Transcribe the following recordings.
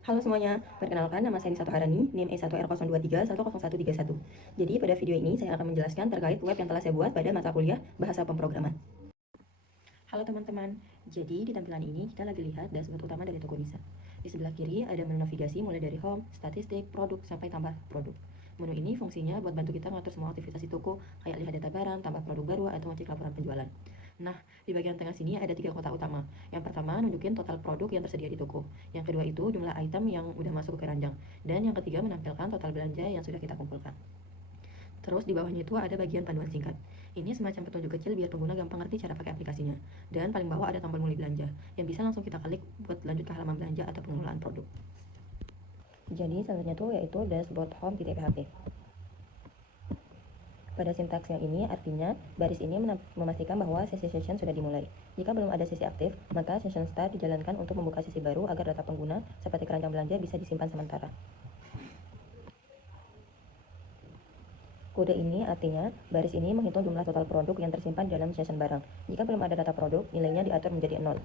Halo semuanya, perkenalkan nama saya Nisa Harani, NIM E1R023-10131. Jadi pada video ini saya akan menjelaskan terkait web yang telah saya buat pada mata kuliah Bahasa Pemrograman. Halo teman-teman, jadi di tampilan ini kita lagi lihat dashboard utama dari toko Nisa. Di sebelah kiri ada menu navigasi mulai dari home, statistik, produk, sampai tambah produk. Menu ini fungsinya buat bantu kita ngatur semua aktivitas di toko, kayak lihat data barang, tambah produk baru, atau ngecek laporan penjualan. Nah, di bagian tengah sini ada 3 kotak utama. Yang pertama nunjukin total produk yang tersedia di toko. Yang kedua itu jumlah item yang udah masuk ke keranjang. Dan yang ketiga menampilkan total belanja yang sudah kita kumpulkan. Terus di bawahnya itu ada bagian panduan singkat. Ini semacam petunjuk kecil biar pengguna gampang ngerti cara pakai aplikasinya. Dan paling bawah ada tombol mulai belanja, yang bisa langsung kita klik buat lanjut ke halaman belanja atau pengelolaan produk. Jadi selanjutnya tuh yaitu dashboard home di PHP. Pada sintaksnya ini artinya baris ini memastikan bahwa sesi session sudah dimulai. Jika belum ada sesi aktif, maka session start dijalankan untuk membuka sesi baru agar data pengguna seperti keranjang belanja bisa disimpan sementara. Kode ini artinya baris ini menghitung jumlah total produk yang tersimpan di dalam session barang. Jika belum ada data produk, nilainya diatur menjadi 0.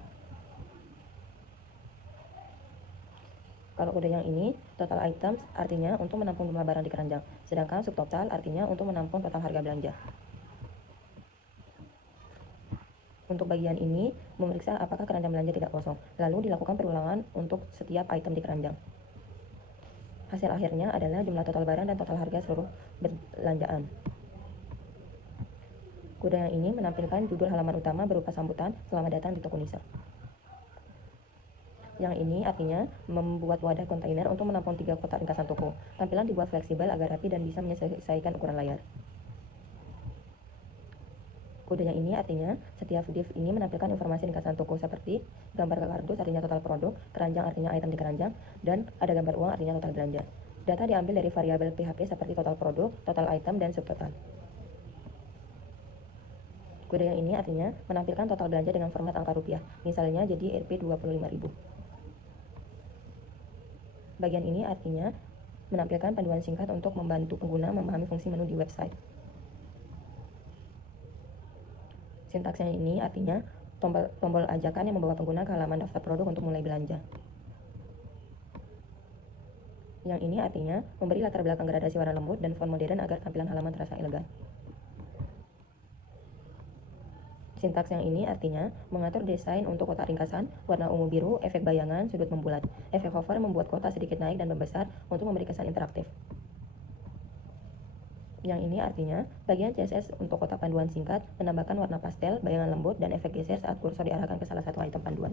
Kalau kode yang ini, total items artinya untuk menampung jumlah barang di keranjang, sedangkan subtotal artinya untuk menampung total harga belanja. Untuk bagian ini, memeriksa apakah keranjang belanja tidak kosong, lalu dilakukan perulangan untuk setiap item di keranjang. Hasil akhirnya adalah jumlah total barang dan total harga seluruh belanjaan. Kode yang ini menampilkan judul halaman utama berupa sambutan selamat datang di toko Nisa. Yang ini artinya membuat wadah kontainer untuk menampung 3 kotak ringkasan toko. Tampilan dibuat fleksibel agar rapi dan bisa menyesuaikan ukuran layar. Kode yang ini artinya setiap div ini menampilkan informasi ringkasan toko seperti gambar kardus artinya total produk, keranjang artinya item di keranjang, dan ada gambar uang artinya total belanja. Data diambil dari variabel PHP seperti total produk, total item, dan subtotal. Kode yang ini artinya menampilkan total belanja dengan format angka rupiah, misalnya jadi Rp25.000. Bagian ini artinya menampilkan panduan singkat untuk membantu pengguna memahami fungsi menu di website. Sintaksnya ini artinya tombol ajakan yang membawa pengguna ke halaman daftar produk untuk mulai belanja. Yang ini artinya memberi latar belakang gradasi warna lembut dan font modern agar tampilan halaman terasa elegan. Sintaks yang ini artinya mengatur desain untuk kotak ringkasan, warna ungu biru, efek bayangan, sudut membulat. Efek hover membuat kotak sedikit naik dan membesar untuk memberi kesan interaktif. Yang ini artinya bagian CSS untuk kotak panduan singkat menambahkan warna pastel, bayangan lembut, dan efek geser saat kursor diarahkan ke salah satu item panduan.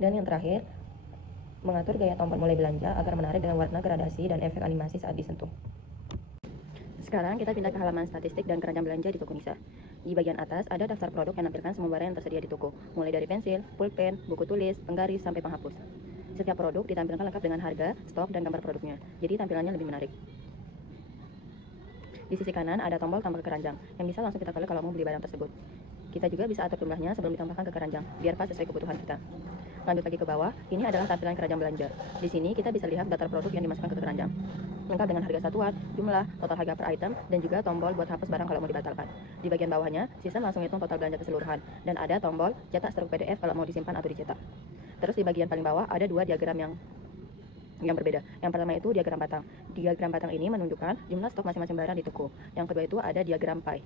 Dan yang terakhir, mengatur gaya tombol mulai belanja agar menarik dengan warna gradasi dan efek animasi saat disentuh. Sekarang kita pindah ke halaman statistik dan keranjang belanja di toko Nisa. Di bagian atas ada daftar produk yang menampilkan semua barang yang tersedia di toko, mulai dari pensil, pulpen, buku tulis, penggaris, sampai penghapus. Setiap produk ditampilkan lengkap dengan harga, stok, dan gambar produknya, jadi tampilannya lebih menarik. Di sisi kanan ada tombol tambah ke keranjang, yang bisa langsung kita klik kalau mau beli barang tersebut. Kita juga bisa atur jumlahnya sebelum ditambahkan ke keranjang, biar pas sesuai kebutuhan kita. Lanjut lagi ke bawah, ini adalah tampilan keranjang belanja. Di sini kita bisa lihat daftar produk yang dimasukkan ke keranjang, lengkap dengan harga satuan, jumlah, total harga per item, dan juga tombol buat hapus barang kalau mau dibatalkan. Di bagian bawahnya, sistem langsung hitung total belanja keseluruhan, dan ada tombol cetak struk PDF kalau mau disimpan atau dicetak. Terus di bagian paling bawah ada 2 diagram yang berbeda. Yang pertama itu diagram batang. Diagram batang ini menunjukkan jumlah stok masing-masing barang di toko. Yang kedua itu ada diagram pie.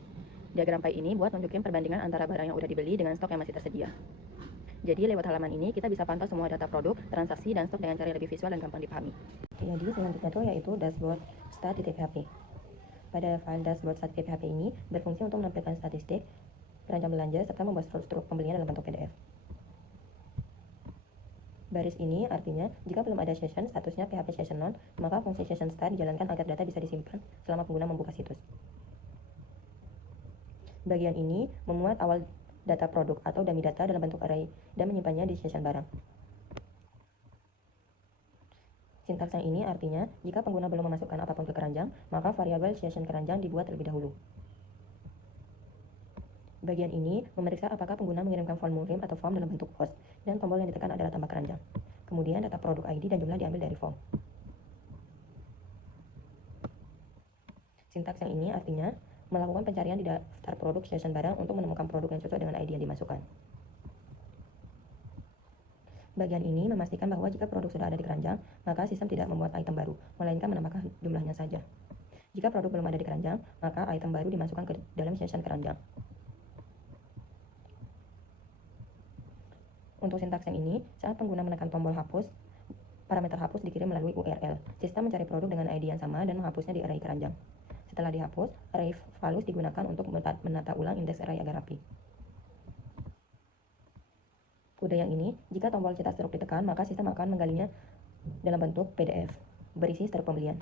Diagram pie ini buat nunjukin perbandingan antara barang yang udah dibeli dengan stok yang masih tersedia. Jadi lewat halaman ini kita bisa pantau semua data produk, transaksi, dan stok dengan cara yang lebih visual dan gampang dipahami. Jadi selanjutnya itu yaitu dashboard stat.php. Pada file dashboard stat.php ini berfungsi untuk menampilkan statistik, keranjang belanja, serta membuat struktur pembelian dalam bentuk PDF. Baris ini artinya jika belum ada session statusnya PHP session none, maka fungsi session start dijalankan agar data bisa disimpan selama pengguna membuka situs. Bagian ini memuat awal data produk atau dummy data dalam bentuk array dan menyimpannya di session barang. Sintaks yang ini artinya jika pengguna belum memasukkan apapun ke keranjang, maka variabel session keranjang dibuat terlebih dahulu. Bagian ini memeriksa apakah pengguna mengirimkan formulir atau form dalam bentuk post, dan tombol yang ditekan adalah tambah keranjang. Kemudian data produk ID dan jumlah diambil dari form. Sintaks yang ini artinya melakukan pencarian di daftar produk session barang untuk menemukan produk yang cocok dengan ID yang dimasukkan. Bagian ini memastikan bahwa jika produk sudah ada di keranjang, maka sistem tidak membuat item baru, melainkan menambahkan jumlahnya saja. Jika produk belum ada di keranjang, maka item baru dimasukkan ke dalam session keranjang. Untuk sintaks yang ini, saat pengguna menekan tombol hapus, parameter hapus dikirim melalui URL. Sistem mencari produk dengan ID yang sama dan menghapusnya di array keranjang. Setelah dihapus, array valus digunakan untuk menata ulang indeks array agar rapi. Kode yang ini, jika tombol cetak struk ditekan, maka sistem akan menggalinya dalam bentuk PDF berisi struk pembelian.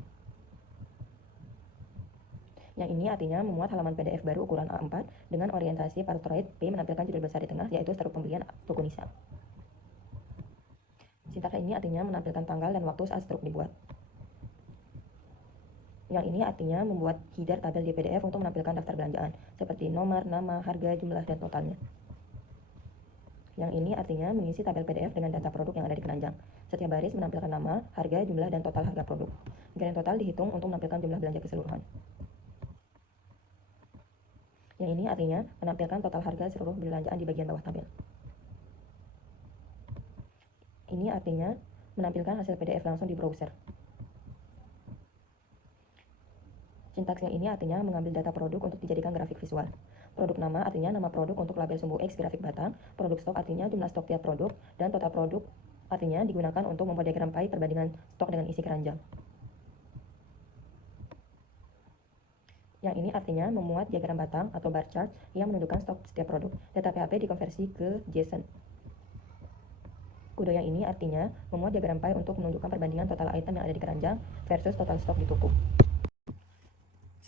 Yang ini artinya memuat halaman PDF baru ukuran A4 dengan orientasi portrait P menampilkan judul besar di tengah, yaitu struk pembelian toko Nisa. Sintaks ini artinya menampilkan tanggal dan waktu saat struk dibuat. Yang ini artinya membuat header tabel di PDF untuk menampilkan daftar belanjaan, seperti nomor, nama, harga, jumlah, dan totalnya. Yang ini artinya mengisi tabel PDF dengan data produk yang ada di keranjang. Setiap baris menampilkan nama, harga, jumlah, dan total harga produk. Grand total dihitung untuk menampilkan jumlah belanja keseluruhan. Yang ini artinya menampilkan total harga seluruh belanjaan di bagian bawah tabel. Ini artinya menampilkan hasil PDF langsung di browser. Sintaks yang ini artinya mengambil data produk untuk dijadikan grafik visual. Produk nama artinya nama produk untuk label sumbu X grafik batang, produk stok artinya jumlah stok tiap produk, dan total produk artinya digunakan untuk membuat diagram pie perbandingan stok dengan isi keranjang. Yang ini artinya memuat diagram batang atau bar chart yang menunjukkan stok setiap produk. Data PHP dikonversi ke JSON. Kode yang ini artinya memuat diagram pie untuk menunjukkan perbandingan total item yang ada di keranjang versus total stok di toko.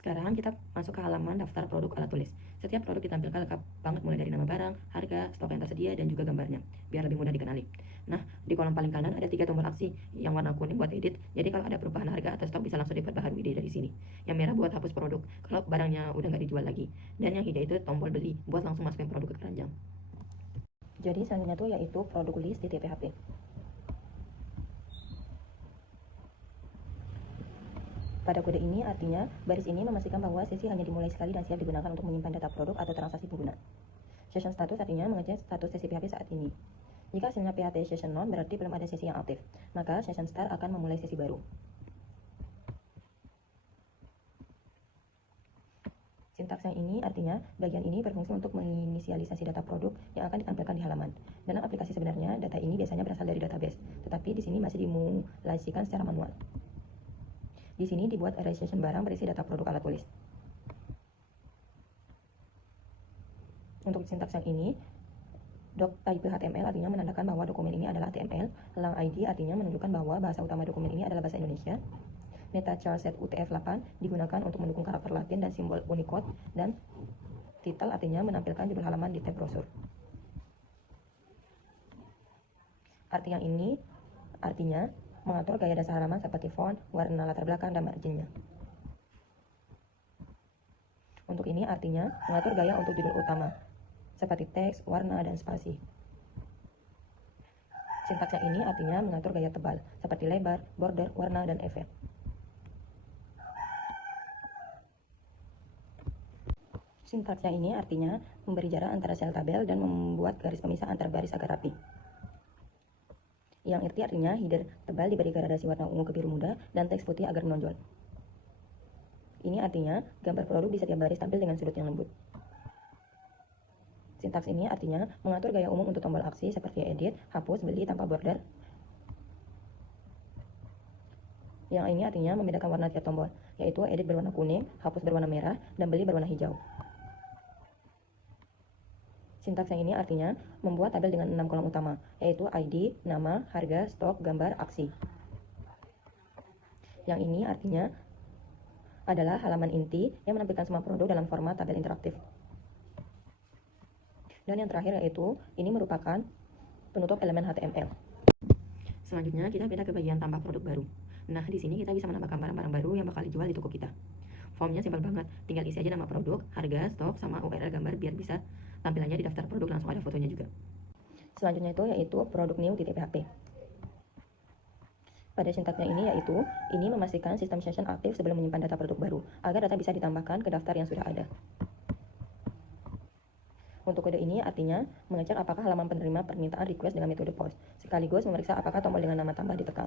Sekarang kita masuk ke halaman daftar produk alat tulis. Setiap produk ditampilkan lengkap banget mulai dari nama barang, harga, stok yang tersedia, dan juga gambarnya, biar lebih mudah dikenali. Nah, di kolom paling kanan ada 3 tombol aksi yang warna kuning buat edit, jadi kalau ada perubahan harga atau stok bisa langsung diperbaharui dari sini. Yang merah buat hapus produk, kalau barangnya udah nggak dijual lagi. Dan yang hijau itu tombol beli, buat langsung masukin produk ke keranjang. Jadi selanjutnya tuh yaitu produk list di TPHP. Pada kode ini artinya baris ini memastikan bahwa sesi hanya dimulai sekali dan siap digunakan untuk menyimpan data produk atau transaksi pengguna. Session status artinya mengecek status sesi PHP saat ini. Jika hasilnya PHP session none berarti belum ada sesi yang aktif, maka session start akan memulai sesi baru. Sintaks yang ini artinya bagian ini berfungsi untuk menginisialisasi data produk yang akan ditampilkan di halaman. Dalam aplikasi sebenarnya data ini biasanya berasal dari database, tetapi di sini masih dimulasikan secara manual. Di sini dibuat array session barang berisi data produk alat tulis. Untuk sintaks yang ini, doc type HTML artinya menandakan bahwa dokumen ini adalah HTML, lang ID artinya menunjukkan bahwa bahasa utama dokumen ini adalah bahasa Indonesia, meta char set UTF-8 digunakan untuk mendukung karakter Latin dan simbol Unicode, dan title artinya menampilkan judul halaman di tab brosur. Arti yang ini artinya mengatur gaya dasar halaman seperti font, warna latar belakang, dan marginnya. Untuk ini artinya mengatur gaya untuk judul utama, seperti teks, warna, dan spasi. Sintaks yang ini artinya mengatur gaya tebal, seperti lebar, border, warna, dan efek. Sintaks yang ini artinya memberi jarak antara sel tabel dan membuat garis pemisah antar baris agar rapi. Yang artinya header tebal diberi gradasi warna ungu ke biru muda dan teks putih agar menonjol. Ini artinya gambar produk di setiap baris tampil dengan sudut yang lembut. Sintaks ini artinya mengatur gaya umum untuk tombol aksi seperti edit, hapus, beli tanpa border. Yang ini artinya membedakan warna tiap tombol, yaitu edit berwarna kuning, hapus berwarna merah, dan beli berwarna hijau. Sintaks yang ini artinya membuat tabel dengan 6 kolom utama, yaitu ID, nama, harga, stok, gambar, aksi. Yang ini artinya adalah halaman inti yang menampilkan semua produk dalam format tabel interaktif. Dan yang terakhir yaitu ini merupakan penutup elemen HTML. Selanjutnya kita pindah ke bagian tambah produk baru. Nah, di sini kita bisa menambahkan barang-barang baru yang bakal dijual di toko kita. Formnya simpel banget, tinggal isi aja nama produk, harga, stok, sama URL gambar biar bisa tampilannya di daftar produk langsung ada fotonya juga. Selanjutnya itu yaitu produk new di TPHP. Pada sintaksnya ini yaitu ini memastikan sistem session aktif sebelum menyimpan data produk baru agar data bisa ditambahkan ke daftar yang sudah ada. Untuk kode ini artinya mengecek apakah halaman penerima permintaan request dengan metode POST, sekaligus memeriksa apakah tombol dengan nama tambah ditekan.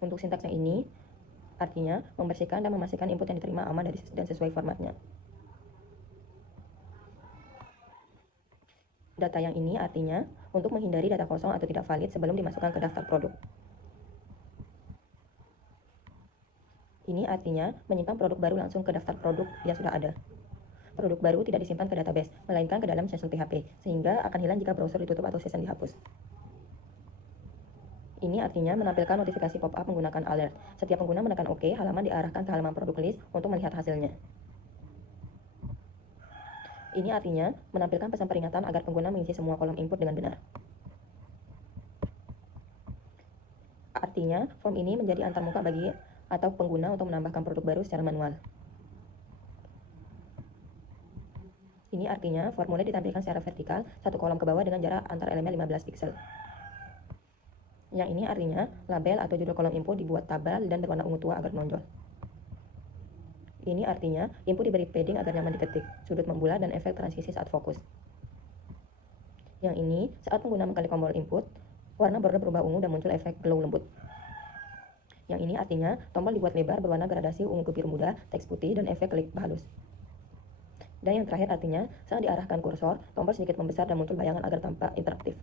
Untuk sintaksnya ini artinya membersihkan dan memastikan input yang diterima aman dan sesuai formatnya. Data yang ini artinya untuk menghindari data kosong atau tidak valid sebelum dimasukkan ke daftar produk. Ini artinya menyimpan produk baru langsung ke daftar produk yang sudah ada. Produk baru tidak disimpan ke database, melainkan ke dalam session PHP, sehingga akan hilang jika browser ditutup atau session dihapus. Ini artinya menampilkan notifikasi pop-up menggunakan alert. Setiap pengguna menekan OK, halaman diarahkan ke halaman produk list untuk melihat hasilnya. Ini artinya menampilkan pesan peringatan agar pengguna mengisi semua kolom input dengan benar. Artinya, form ini menjadi antarmuka bagi atau pengguna untuk menambahkan produk baru secara manual. Ini artinya formulir ditampilkan secara vertikal, satu kolom ke bawah dengan jarak antar elemen 15 pixel. Yang ini artinya label atau judul kolom input dibuat tebal dan berwarna ungu tua agar menonjol. Ini artinya input diberi padding agar nyaman diketik, sudut membulat, dan efek transisi saat fokus. Yang ini, saat pengguna mengklik tombol input, warna border berubah ungu dan muncul efek glow lembut. Yang ini artinya tombol dibuat lebar berwarna gradasi ungu ke biru muda, teks putih, dan efek klik halus. Dan yang terakhir artinya saat diarahkan kursor, tombol sedikit membesar dan muncul bayangan agar tampak interaktif.